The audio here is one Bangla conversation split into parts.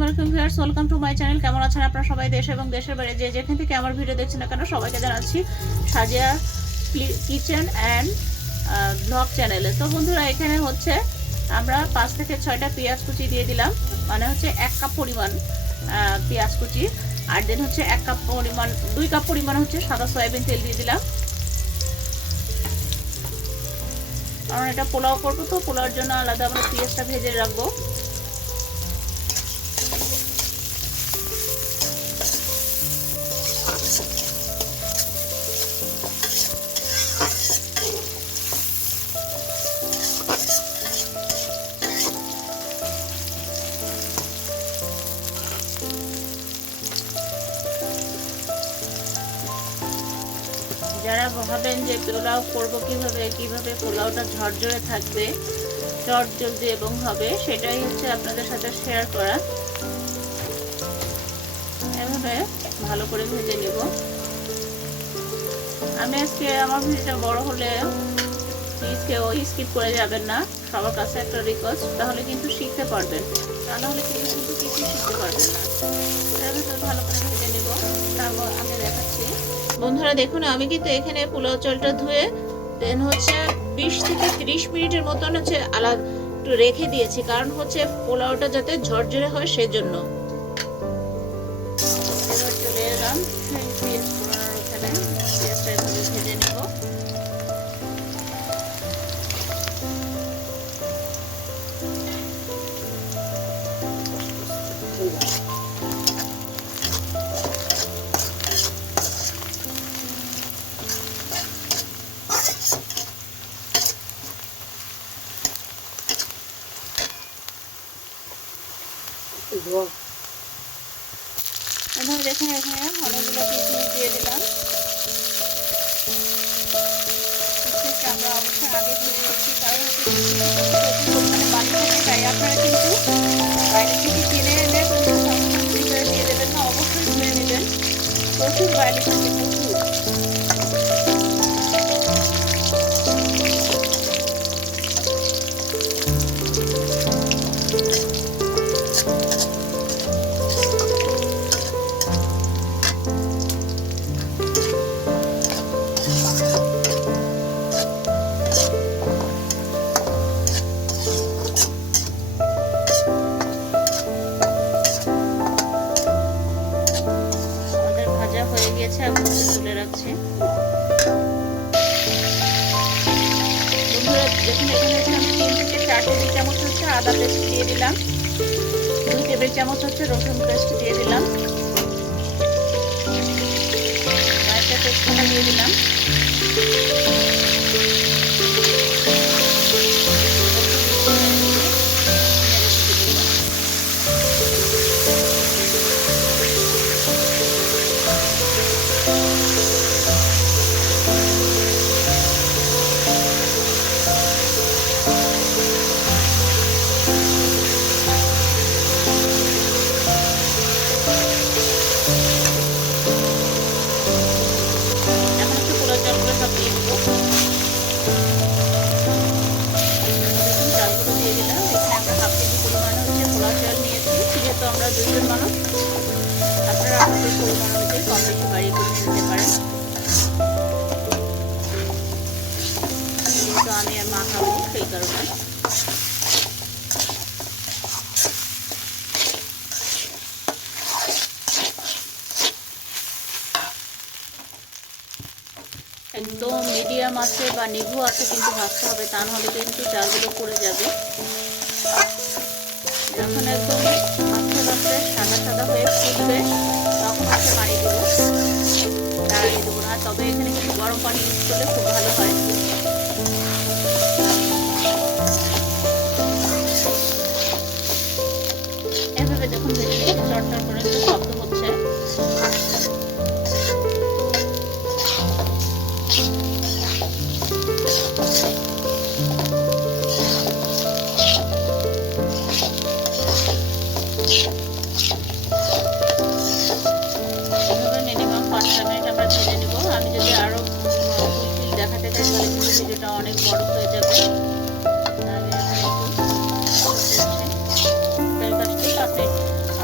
আসসালামু আলাইকুম viewers welcome to my channel কেমন আছেন আপনারা সবাই? দেশ এবং দেশের বাইরে যে যেখান থেকে আমার ভিডিও দেখছেন না কেন, সবাইকে জানাচ্ছি সাজিয়া কিচেন অ্যান্ড ব্লগ চ্যানেলে তো বন্ধুরা, এখানে হচ্ছে আমরা পাঁচ থেকে ছয়টা পেঁয়াজ কুচি দিয়ে দিলাম। মানে হচ্ছে এক কাপ পরিমাণ পেঁয়াজ কুচি। আর দেন হচ্ছে এক কাপ পরিমাণ, দুই কাপ পরিমাণ হচ্ছে সাদা সয়াবিন তেল দিয়ে দিলাম। কারণ এটা পোলাও করব তো, পোলাওর জন্য আলাদা আমরা পেঁয়াজটা ভেজে রাখব। ভাবেন যে পোলাও করব কীভাবে কীভাবে পোলাওটা ঝরঝরে থাকবে, চটজলদি এবং হবে, সেটাই হচ্ছে আপনাদের সাথে শেয়ার করা। এভাবে ভালো করে ভেজে নিব। আমি আজকে আমার ভিডিওটা বড় হলে প্লিজ কেউ স্কিপ করে যাবেন না, সবার কাছে একটা রিকোয়েস্ট তাহলে কিন্তু শিখতে পারবেন। তা নাহলে কেউ কিন্তু কিছুই শিখতে পারবেন না। ভালো করে ভেজে নেব। তারপর আমি দেখাচ্ছি। বন্ধুরা, দেখুন, আমি কিন্তু এখানে পোলাও চালটা ধুয়ে দেন হচ্ছে বিশ থেকে তিরিশ মিনিটের মতন হচ্ছে আলাদা একটু রেখে দিয়েছি। কারণ হচ্ছে পোলাওটা যাতে ঝরঝরে হয় সেজন্য। দিয়ে দিলাম। কিশমিশটা আমরা অবশ্যই আগে দিয়ে দিচ্ছি কারণ থেকে কিনে কিন্তু দিয়ে দেবেন না, অবশ্যই ধুয়ে প্রচুর বাইরে থাকে, প্রচুর। দেখুন এখানে আমি তিন থেকে চার টেবিল চামচ হচ্ছে আদা পেস্ট দিয়ে দিলাম দুই টেবিল চামচ হচ্ছে রসুন পেস্ট দিয়ে দিলাম কয়েকটা তেজপাতা দিয়ে দিলাম আপনারা আপনাদের পরিমাণ অনুযায়ী কম বেশি বাড়িয়ে করে নিতে পারেন কিন্তু আমি আর মা খাব সেই কারণে। একদম মিডিয়াম আছে বা নিভু আছে, কিন্তু ভাজতে হবে, তা নাহলে কিন্তু চালগুলো পড়ে যাবে। যখন একদম আস্তে সাদা সাদা হয়ে ফুটবে, তখন হচ্ছে পানি দেবো দাঁড়িয়ে দেবো না তবে এখানে কিন্তু গরম পানি ইউজ করলে খুব ভালো হয়। ভিডিওটা অনেক বড় হয়ে যাবে।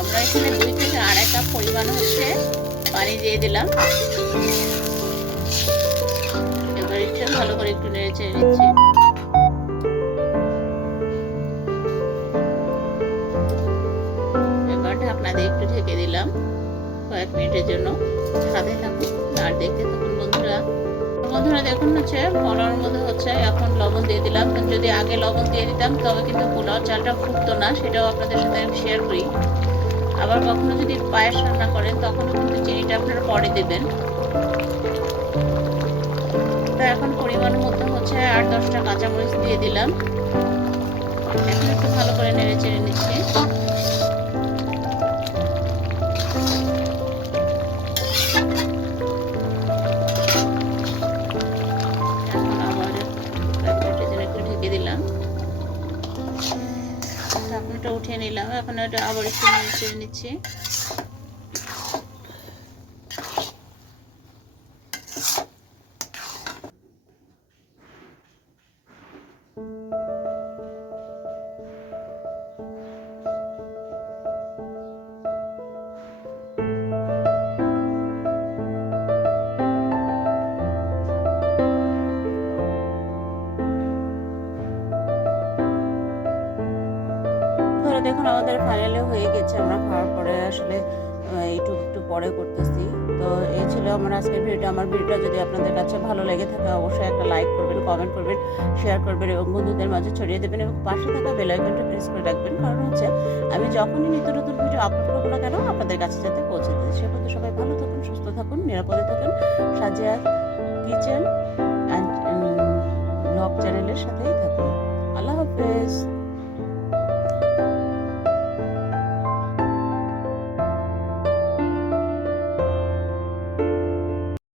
আমরা এখানে দুই থেকে আড়াই কাপ পরিমাণ হচ্ছে পানি দিয়ে দিলাম। এবার ভালো করে একটু নেড়ে চেড়ে নিচ্ছি। দেখুন হচ্ছে ফলার মধ্যে হচ্ছে এখন লবণ দিয়ে দিলাম। যদি আগে লবণ দিয়ে দিতাম, তবে কিন্তু পোলাও চালটা ফুটতো না, সেটাও আপনাদের সাথে আমি শেয়ার করি। আবার কখনো যদি পায়েস রান্না করেন তখন কিন্তু চিনিটা আপনারা পরে দেবেন। তো এখন পরিমাণ মতো হচ্ছে আট দশটা কাঁচামরিচ দিয়ে দিলাম। এখন একটু ভালো করে নেড়ে চেড়ে নিচ্ছি। এখন এটা আবার একটু নেড়ে নিচ্ছি। দেখুন, আমাদের ফাইনালে হয়ে গেছে, আমরা খাওয়ার পরে আসলে একটু একটু পরে করতেছি। তো এই ছিল আমার আজকের ভিডিওটা আমার ভিডিওটা যদি আপনাদের কাছে ভালো লেগে থাকে, অবশ্যই একটা লাইক করবেন কমেন্ট করবেন শেয়ার করবেন এবং বন্ধুদের মাঝে ছড়িয়ে দেবেন এবং পাশে থাকা বেল আইকনটা প্রেস করে রাখবেন। কারণ হচ্ছে, আমি যখনই নিত্য নতুন ভিডিও আপলোড করব না কেন, আপনাদের কাছে যাতে পৌঁছে দেয় সে পর্যন্ত সবাই ভালো থাকুন, সুস্থ থাকুন, নিরাপদে থাকুন। সাজিয়া কিচেন অ্যান্ড ব্লগ চ্যানেলের হাফেজ